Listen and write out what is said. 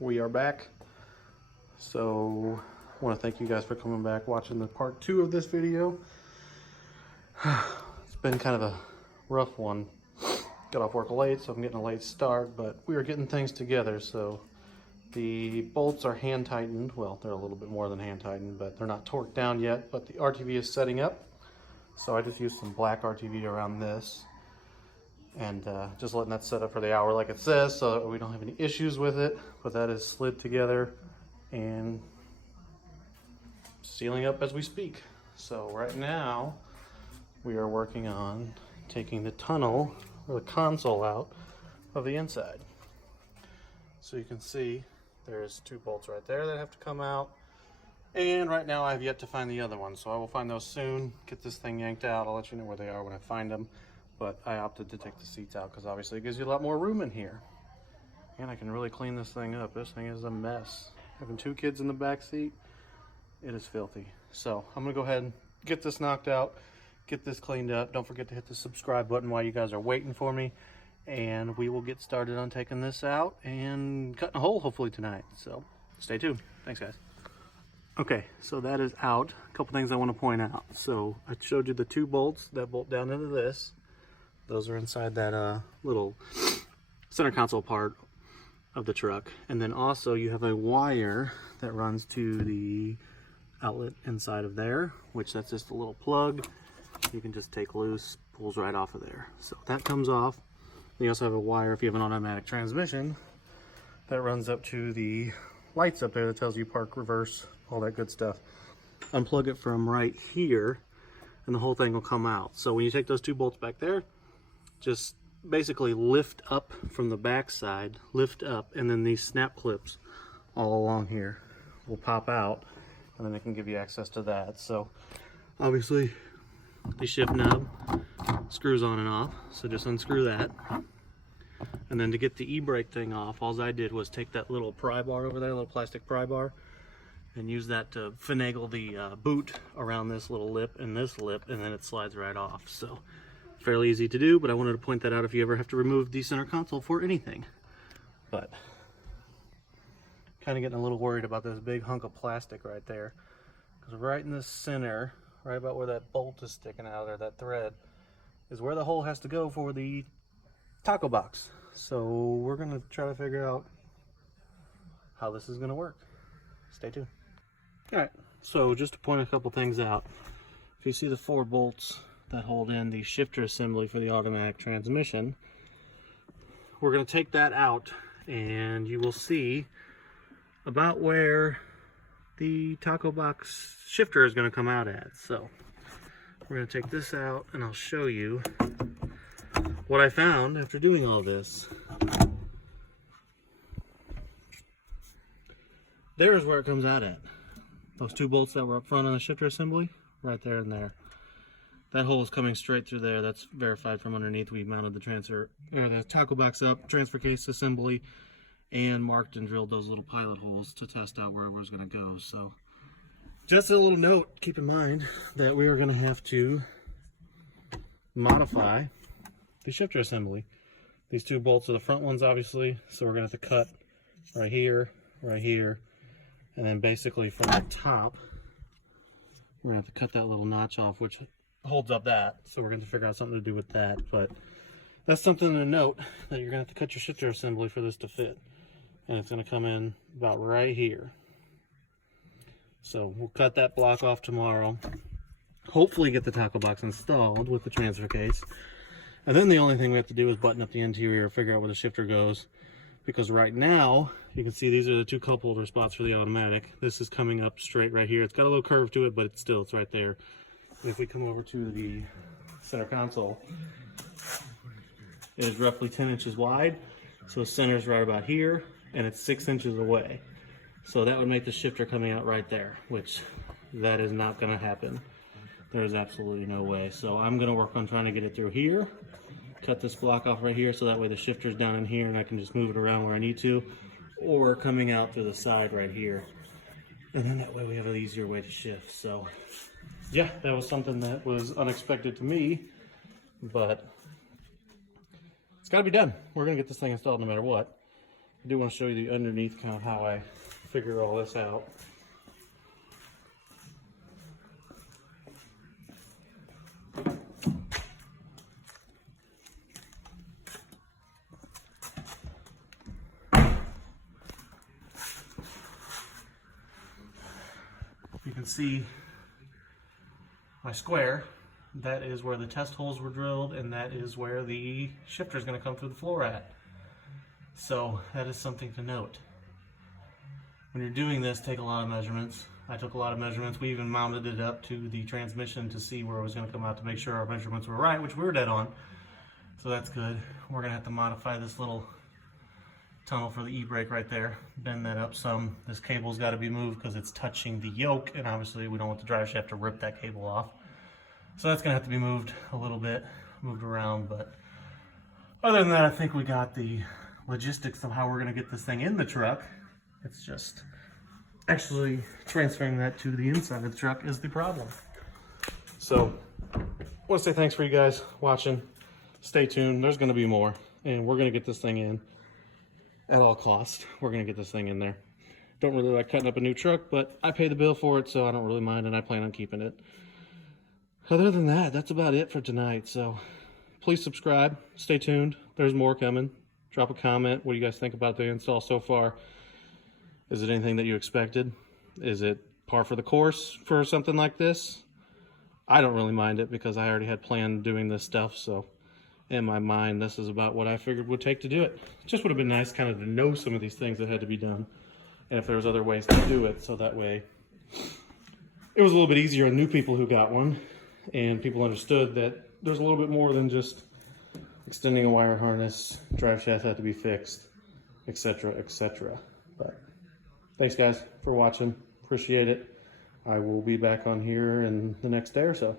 We are back. So I want to thank you guys for coming back, watching the part 2 of this video. It's been kind of a rough one. Got off work late, so I'm getting a late start, but we are getting things together. So the bolts are hand tightened. Well, they're a little bit more than hand tightened, but they're not torqued down yet, but the RTV is setting up. So I just used some black RTV around this and just letting that set up for the hour like it says, so that we don't have any issues with it. But that is slid together and sealing up as we speak. So right now we are working on taking the tunnel or the console out of the inside. So you can see there's 2 bolts right there that have to come out, and right now I have yet to find the other one, so I will find those soon, get this thing yanked out. I'll let you know where they are when I find them. But I opted to take the seats out because obviously it gives you a lot more room in here. And I can really clean this thing up. This thing is a mess. Having 2 kids in the back seat, it is filthy. So I'm gonna go ahead and get this knocked out, get this cleaned up. Don't forget to hit the subscribe button while you guys are waiting for me. And we will get started on taking this out and cutting a hole hopefully tonight. So stay tuned. Thanks, guys. Okay, so that is out. A couple things I want to point out. So I showed you the 2 bolts that bolt down into this. Those are inside that little center console part of the truck. And then also you have a wire that runs to the outlet inside of there, which that's just a little plug. You can just take loose, pulls right off of there. So that comes off. You also have a wire, if you have an automatic transmission, that runs up to the lights up there that tells you park, reverse, all that good stuff. Unplug it from right here and the whole thing will come out. So when you take those 2 bolts back there, just basically lift up from the back side, lift up, and then these snap clips all along here will pop out, and then they can give you access to that. So obviously the shift knob screws on and off, so just unscrew that. And then to get the e-brake thing off, all I did was take that little pry bar over there, little plastic pry bar, and use that to finagle the boot around this little lip and this lip, and then it slides right off. So fairly easy to do, but I wanted to point that out if you ever have to remove the center console for anything. But kind of getting a little worried about this big hunk of plastic right there, because right in the center, right about where that bolt is sticking out, or that thread, is where the hole has to go for the Tacobox. So we're gonna try to figure out how this is gonna work. Stay tuned. All right, so just to point a couple things out, if you see the 4 bolts that hold in the shifter assembly for the automatic transmission, we're going to take that out, and you will see about where the Tacobox shifter is going to come out at. So we're going to take this out and I'll show you what I found after doing all this. There's where it comes out at. Those 2 bolts that were up front on the shifter assembly, right there and there. That hole is coming straight through there. That's verified from underneath. We mounted the the Tacobox up, transfer case assembly, and marked and drilled those little pilot holes to test out where it was going to go. So just a little note, keep in mind that we are going to have to modify the shifter assembly. These 2 bolts are the front ones, obviously, so we're going to have to cut right here, and then basically from the top, we're going to have to cut that little notch off, which holds up that. So we're going to figure out something to do with that. But that's something to note, that you're going to have to cut your shifter assembly for this to fit. And it's going to come in about right here. So we'll cut that block off tomorrow. Hopefully get the Tacobox installed with the transfer case. And then the only thing we have to do is button up the interior, figure out where the shifter goes. Because right now, you can see these are the 2 cup holder spots for the automatic. This is coming up straight right here. It's got a little curve to it, but it's right there. And if we come over to the center console, it is roughly 10 inches wide. So the center is right about here, and it's 6 inches away. So that would make the shifter coming out right there, which that is not going to happen. There is absolutely no way. So I'm going to work on trying to get it through here, cut this block off right here, so that way the shifter's down in here and I can just move it around where I need to, or coming out through the side right here. And then that way we have an easier way to shift. So yeah, that was something that was unexpected to me, but it's got to be done. We're going to get this thing installed no matter what. I do want to show you the underneath, kind of how I figure all this out. You can see my square. That is where the test holes were drilled, and that is where the shifter is going to come through the floor at. So that is something to note. When you're doing this, take a lot of measurements. I took a lot of measurements. We even mounted it up to the transmission to see where it was going to come out to make sure our measurements were right, which we were dead on. So that's good. We're going to have to modify this little tunnel for the e-brake right there. Bend that up some. This cable's got to be moved because it's touching the yoke, and obviously we don't want the drive shaft to rip that cable off. So that's going to have to be moved a little bit, moved around. But other than that, I think we got the logistics of how we're going to get this thing in the truck. It's just actually transferring that to the inside of the truck is the problem. So I want to say thanks for you guys watching. Stay tuned. There's going to be more, and we're going to get this thing in at all costs. We're going to get this thing in there. Don't really like cutting up a new truck, but I pay the bill for it, so I don't really mind, and I plan on keeping it. Other than that, that's about it for tonight. So please subscribe. Stay tuned. There's more coming. Drop a comment. What do you guys think about the install so far? Is it anything that you expected? Is it par for the course for something like this? I don't really mind it because I already had planned doing this stuff. So in my mind, this is about what I figured would take to do it. It just would have been nice kind of to know some of these things that had to be done, and if there was other ways to do it, so that way it was a little bit easier on new people who got one, and people understood that there's a little bit more than just extending a wire harness, drive shaft had to be fixed, etc., etc. But thanks guys for watching. Appreciate it. I will be back on here in the next day or so.